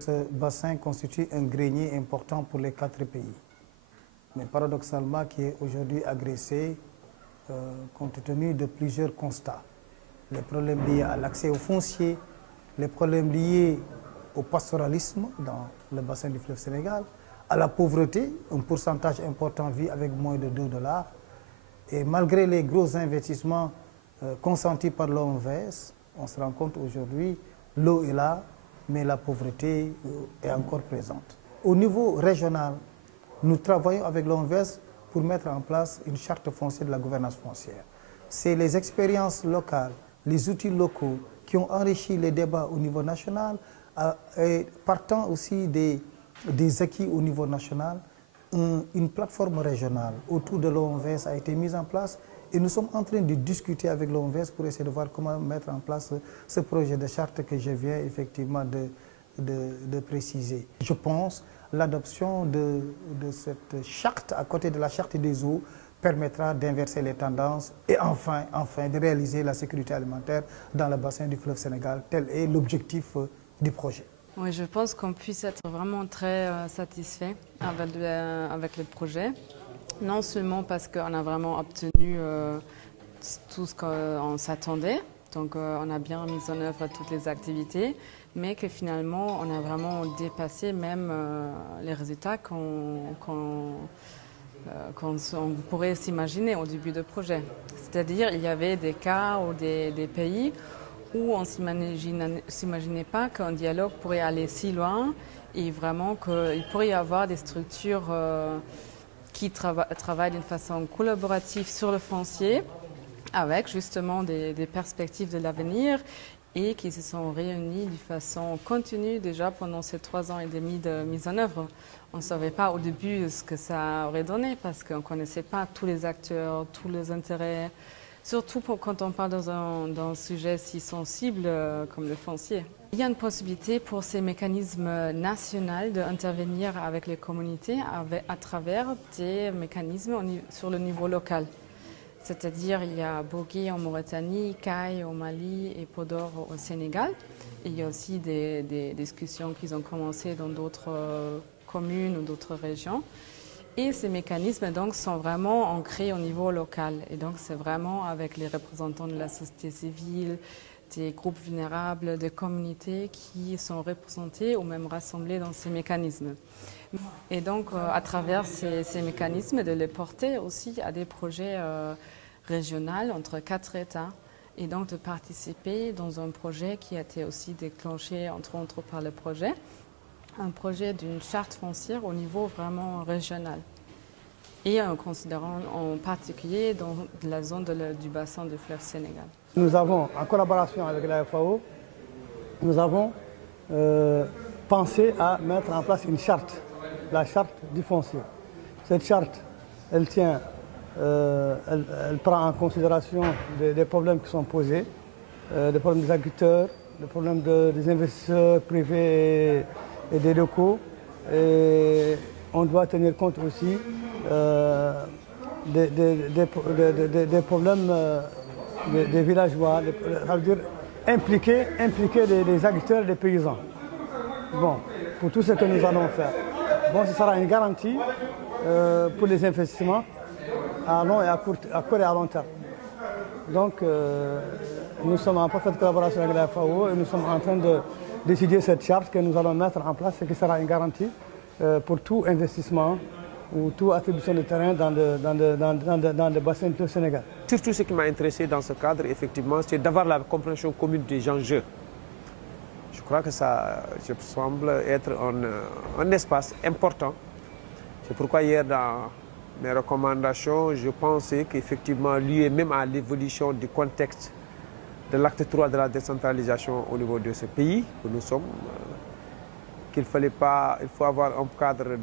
Ce bassin constitue un grenier important pour les 4 pays, mais paradoxalement qui est aujourd'hui agressé compte tenu de plusieurs constats. Les problèmes liés à l'accès au foncier, les problèmes liés au pastoralisme dans le bassin du fleuve Sénégal, à la pauvreté, un pourcentage important vit avec moins de $2. Et malgré les gros investissements consentis par l'OMVS, on se rend compte aujourd'hui, l'eau est là, mais la pauvreté est encore présente. Au niveau régional, nous travaillons avec l'OMVS pour mettre en place une charte foncière de la gouvernance foncière. C'est les expériences locales, les outils locaux qui ont enrichi les débats au niveau national et partant aussi des acquis au niveau national, une plateforme régionale autour de l'OMVS a été mise en place et nous sommes en train de discuter avec l'OMVS pour essayer de voir comment mettre en place ce projet de charte que je viens effectivement de préciser. Je pense que l'adoption de cette charte à côté de la charte des eaux permettra d'inverser les tendances et enfin de réaliser la sécurité alimentaire dans le bassin du fleuve Sénégal. Tel est l'objectif du projet. Oui, je pense qu'on puisse être vraiment très satisfait avec le projet. Non seulement parce qu'on a vraiment obtenu tout ce qu'on s'attendait, donc on a bien mis en œuvre toutes les activités, mais que finalement on a vraiment dépassé même les résultats qu'on pourrait s'imaginer au début du projet. C'est-à-dire il y avait des cas ou des pays où on ne s'imaginait pas qu'un dialogue pourrait aller si loin et vraiment qu'il pourrait y avoir des structures qui travaillent d'une façon collaborative sur le foncier avec justement des perspectives de l'avenir et qui se sont réunies de façon continue déjà pendant ces 3 ans et demi de mise en œuvre. On ne savait pas au début ce que ça aurait donné parce qu'on ne connaissait pas tous les acteurs, tous les intérêts, surtout quand on parle d'un sujet si sensible comme le foncier. Il y a une possibilité pour ces mécanismes nationaux d'intervenir avec les communautés à travers des mécanismes sur le niveau local. C'est-à-dire il y a Bogué en Mauritanie, Caille au Mali et Podor au Sénégal. Et il y a aussi des discussions qui ont commencé dans d'autres communes ou d'autres régions. Et ces mécanismes donc, sont vraiment ancrés au niveau local. Et donc c'est vraiment avec les représentants de la société civile, des groupes vulnérables, des communautés qui sont représentés ou même rassemblés dans ces mécanismes. Et donc à travers ces mécanismes, de les porter aussi à des projets régionaux entre 4 États. Et donc de participer dans un projet qui a été aussi déclenché entre autres par le projet, un projet d'une charte foncière au niveau vraiment régional. Et en considérant en particulier dans la zone du bassin du fleuve Sénégal. Nous avons, en collaboration avec la FAO, nous avons pensé à mettre en place une charte, la charte du foncier. Cette charte, elle prend en considération des problèmes qui sont posés, des problèmes des agriculteurs, des problèmes des investisseurs privés et des locaux. Et on doit tenir compte aussi des problèmes des villageois, ça veut dire impliquer les agriculteurs et les paysans. Bon, pour tout ce que nous allons faire. Bon, ce sera une garantie pour les investissements à long et à court et à long terme. Donc, nous sommes en parfaite collaboration avec la FAO et nous sommes en train d'étudier cette charte que nous allons mettre en place et qui sera une garantie pour tout investissement ou toute attribution de terrain dans le bassin du Sénégal. Surtout ce qui m'a intéressé dans ce cadre, effectivement, c'est d'avoir la compréhension commune des enjeux. Je crois que ça semble être un espace important. C'est pourquoi hier, dans mes recommandations, je pensais qu'effectivement, lié même à l'évolution du contexte de l'acte 3 de la décentralisation au niveau de ce pays où nous sommes, il faut avoir un cadre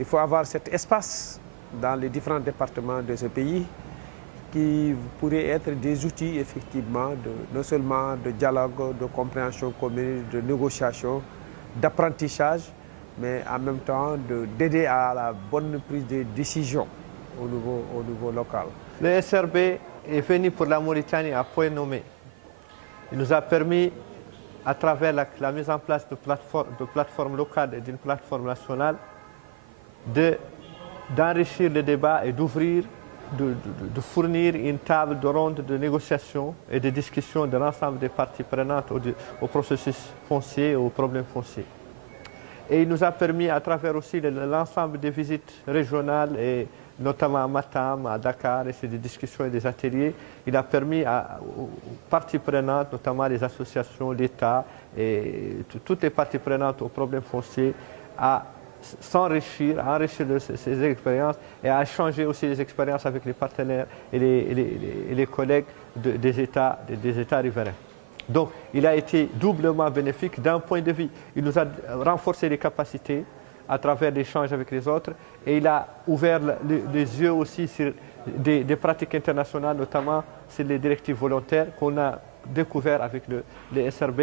il faut avoir cet espace dans les différents départements de ce pays qui pourraient être des outils effectivement non seulement de dialogue, de compréhension commune, de négociation, d'apprentissage, mais en même temps d'aider à la bonne prise de décision au niveau local. Le SRB est venu pour la Mauritanie à point nommé. Il nous a permis à travers la mise en place de plateformes locales et d'une plateforme nationale, d'enrichir le débat et d'ouvrir, de fournir une table de ronde de négociation et de discussion de l'ensemble des parties prenantes au processus foncier et aux problèmes fonciers. Et il nous a permis, à travers aussi l'ensemble des visites régionales, et notamment à Matam, à Dakar, et c'est des discussions et des ateliers, il a permis aux parties prenantes, notamment les associations, l'État et toutes les parties prenantes aux problèmes fonciers, à s'enrichir, à enrichir ces expériences et à échanger aussi les expériences avec les partenaires et les collègues des États riverains. Donc, il a été doublement bénéfique d'un point de vue. Il nous a renforcé les capacités à travers l'échange avec les autres et il a ouvert les yeux aussi sur des pratiques internationales, notamment sur les directives volontaires qu'on a découvert avec les SRB.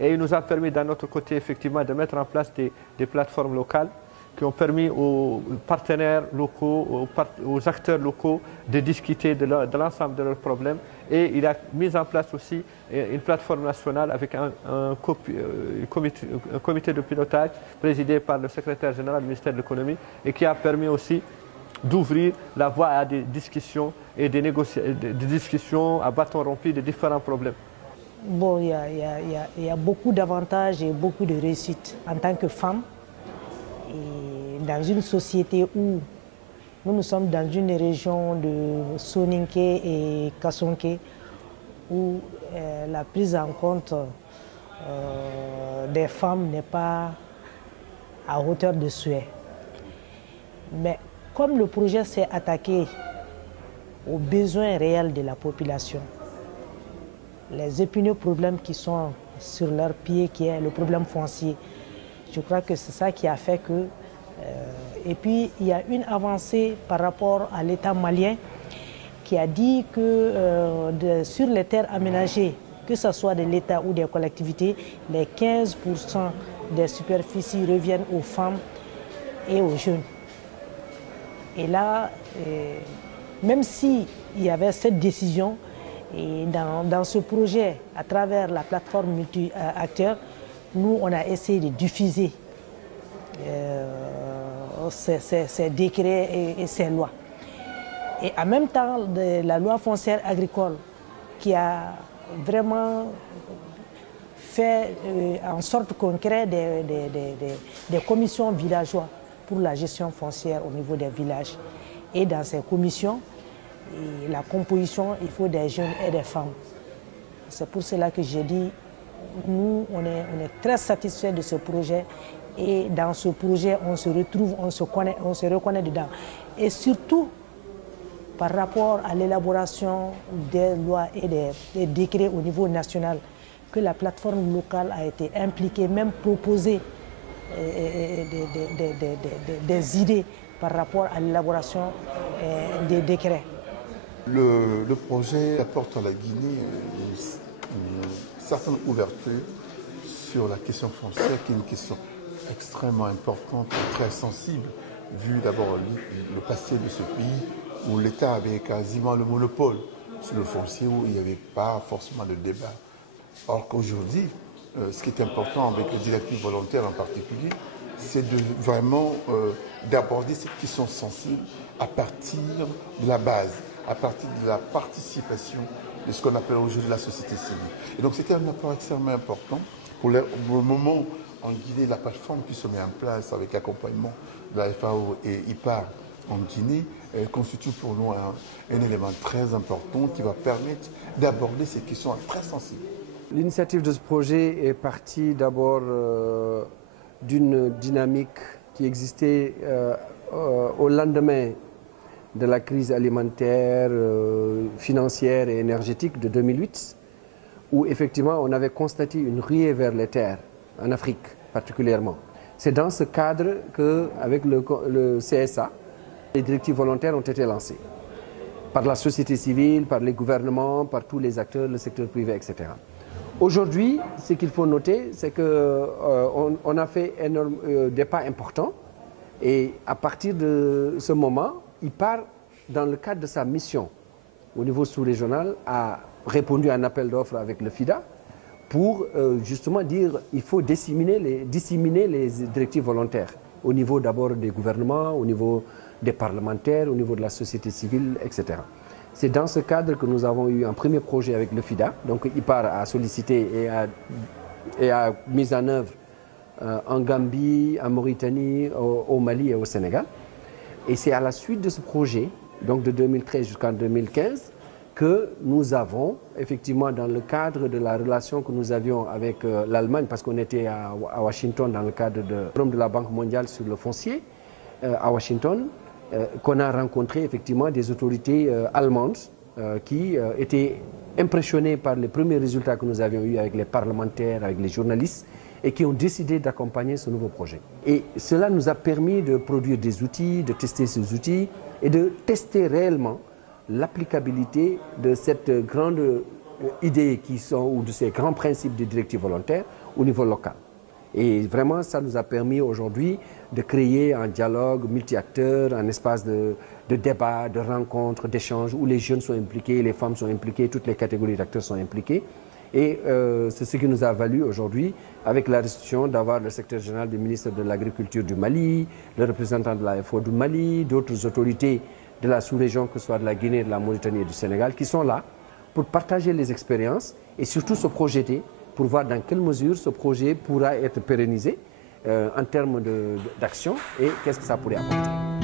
Et il nous a permis, d'un autre côté, effectivement, de mettre en place des plateformes locales qui ont permis aux partenaires locaux, aux acteurs locaux de discuter de l'ensemble de leurs problèmes. Et il a mis en place aussi une plateforme nationale avec un comité de pilotage présidé par le secrétaire général du ministère de l'économie et qui a permis aussi d'ouvrir la voie à des discussions et des discussions à bâton rompu de différents problèmes. Bon, il y a beaucoup d'avantages et beaucoup de réussites en tant que femme. Et dans une société où nous sommes dans une région de Soninké et Kassonké, où la prise en compte des femmes n'est pas à hauteur de souhait. Mais comme le projet s'est attaqué aux besoins réels de la population, les épineux problèmes qui sont sur leurs pieds, qui est le problème foncier, je crois que c'est ça qui a fait que... et puis, il y a une avancée par rapport à l'État malien qui a dit que sur les terres aménagées, que ce soit de l'État ou des collectivités, les 15% des superficies reviennent aux femmes et aux jeunes. Et là, même s'il y avait cette décision, et dans ce projet, à travers la plateforme multi-acteurs, nous, on a essayé de diffuser ces décrets et ces lois. Et en même temps, la loi foncière agricole qui a vraiment fait en sorte qu'on crée des commissions villageoises pour la gestion foncière au niveau des villages. Et dans ces commissions, la composition, il faut des jeunes et des femmes. C'est pour cela que j'ai dit, nous, on est très satisfaits de ce projet. Et dans ce projet, on se retrouve, on se reconnaît dedans. Et surtout, par rapport à l'élaboration des lois et des décrets au niveau national, que la plateforme locale a été impliquée, même proposé des idées par rapport à l'élaboration des décrets. Le projet apporte à la Guinée une certaine ouverture sur la question foncière, qui est une question extrêmement importante et très sensible, vu d'abord le passé de ce pays où l'État avait quasiment le monopole sur le foncier, où il n'y avait pas forcément de débat. Or qu'aujourd'hui, ce qui est important avec les directives volontaires en particulier, c'est vraiment d'aborder cette question sensible à partir de la base, à partir de la participation de ce qu'on appelle aujourd'hui la société civile. Et donc c'était un apport extrêmement important. Pour le moment, en Guinée, la plateforme qui se met en place avec l'accompagnement de la FAO et IPAR en Guinée constitue pour nous un élément très important qui va permettre d'aborder ces questions très sensibles. L'initiative de ce projet est partie d'abord d'une dynamique qui existait au lendemain de la crise alimentaire, financière et énergétique de 2008, où effectivement on avait constaté une ruée vers les terres, en Afrique particulièrement. C'est dans ce cadre qu'avec le CSA, les directives volontaires ont été lancées par la société civile, par les gouvernements, par tous les acteurs, le secteur privé, etc. Aujourd'hui, ce qu'il faut noter, c'est qu'on a fait des pas importants et à partir de ce moment, IPAR, dans le cadre de sa mission au niveau sous-régional, a répondu à un appel d'offres avec le FIDA pour justement dire qu'il faut disséminer les directives volontaires au niveau d'abord des gouvernements, au niveau des parlementaires, au niveau de la société civile, etc. C'est dans ce cadre que nous avons eu un premier projet avec le FIDA. Donc IPAR a sollicité et a mis en œuvre en Gambie, en Mauritanie, au Mali et au Sénégal. Et c'est à la suite de ce projet, donc de 2013 jusqu'en 2015, que nous avons, effectivement, dans le cadre de la relation que nous avions avec l'Allemagne, parce qu'on était à Washington dans le cadre de la Banque mondiale sur le foncier, à Washington, qu'on a rencontré effectivement des autorités allemandes qui étaient impressionnées par les premiers résultats que nous avions eus avec les parlementaires, avec les journalistes, et qui ont décidé d'accompagner ce nouveau projet. Et cela nous a permis de produire des outils, de tester ces outils et de tester réellement l'applicabilité de cette grande idée ou de ces grands principes de directives volontaires au niveau local. Et vraiment, ça nous a permis aujourd'hui de créer un dialogue multi-acteurs, un espace de débat, de rencontres, d'échanges où les jeunes sont impliqués, les femmes sont impliquées, toutes les catégories d'acteurs sont impliquées. Et c'est ce qui nous a valu aujourd'hui, avec la restitution, d'avoir le secrétaire général du ministre de l'Agriculture du Mali, le représentant de la FO du Mali, d'autres autorités de la sous-région, que ce soit de la Guinée, de la Mauritanie et du Sénégal, qui sont là pour partager les expériences et surtout se projeter pour voir dans quelle mesure ce projet pourra être pérennisé en termes d'action et qu'est-ce que ça pourrait apporter.